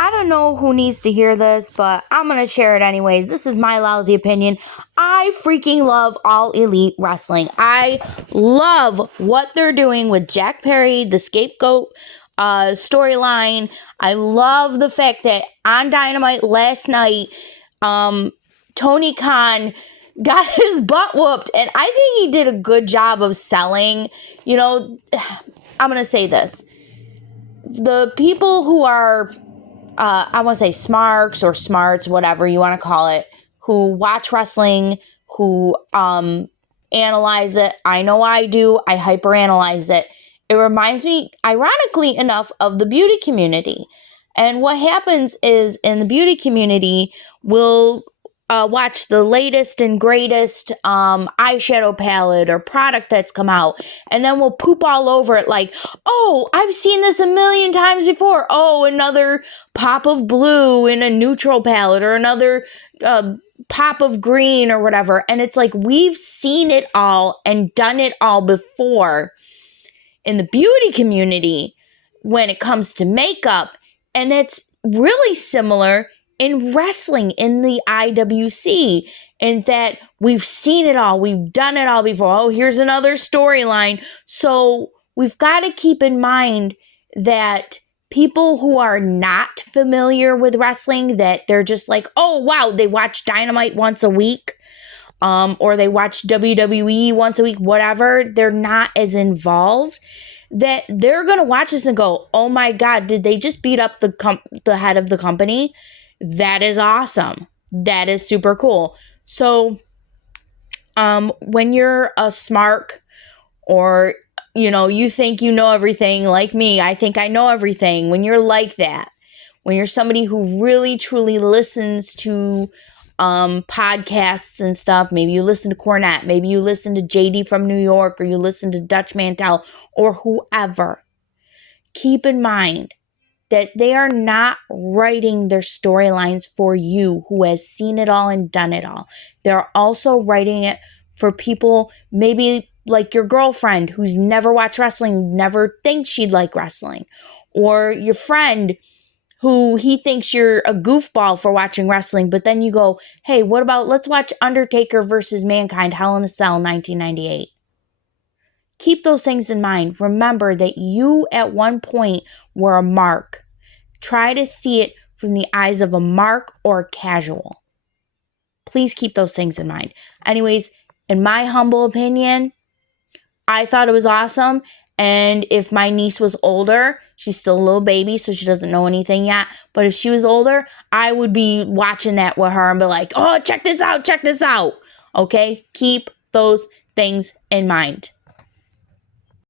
I don't know who needs to hear this, but I'm going to share it anyways. This is my lousy opinion. I freaking love All Elite Wrestling. I love what they're doing with Jack Perry, the scapegoat storyline. I love the fact that on Dynamite last night, Tony Khan got his butt whooped, and I think he did a good job of selling. I'm going to say this. The people who are I want to say smarks or smarts, whatever you want to call it, who watch wrestling, who analyze it. I know I do. I hyperanalyze it. It reminds me, ironically enough, of the beauty community. And what happens is in the beauty community, we'll watch the latest and greatest eyeshadow palette or product that's come out, and then we'll poop all over it like, oh, I've seen this a million times before. Oh, another pop of blue in a neutral palette, or another pop of green or whatever. And it's like, we've seen it all and done it all before in the beauty community when it comes to makeup. And it's really similar in wrestling, in the IWC, in that we've seen it all. We've done it all before. Oh, here's another storyline. So we've got to keep in mind that people who are not familiar with wrestling, that they're just like, oh, wow, they watch Dynamite once a week, or they watch WWE once a week, whatever. They're not as involved, that they're going to watch this and go, oh my God, did they just beat up the head of the company? That is awesome. That is super cool. So, when you're a smark, or, you think you know everything, like me, I think I know everything. When you're like that, when you're somebody who really truly listens to podcasts and stuff, maybe you listen to Cornette, maybe you listen to JD from New York, or you listen to Dutch Mantel, or whoever, keep in mind that they are not writing their storylines for you who has seen it all and done it all. They're also writing it for people maybe like your girlfriend who's never watched wrestling, never thinks she'd like wrestling, or your friend who he thinks you're a goofball for watching wrestling, but then you go, hey, what about, let's watch Undertaker versus Mankind, Hell in a Cell, 1998. Keep those things in mind. Remember that you at one point were a mark. Try to see it from the eyes of a mark or a casual. Please keep those things in mind. Anyways, in my humble opinion, I thought it was awesome. And if my niece was older, she's still a little baby, so she doesn't know anything yet. But if she was older, I would be watching that with her and be like, oh, check this out, check this out. Okay? Keep those things in mind.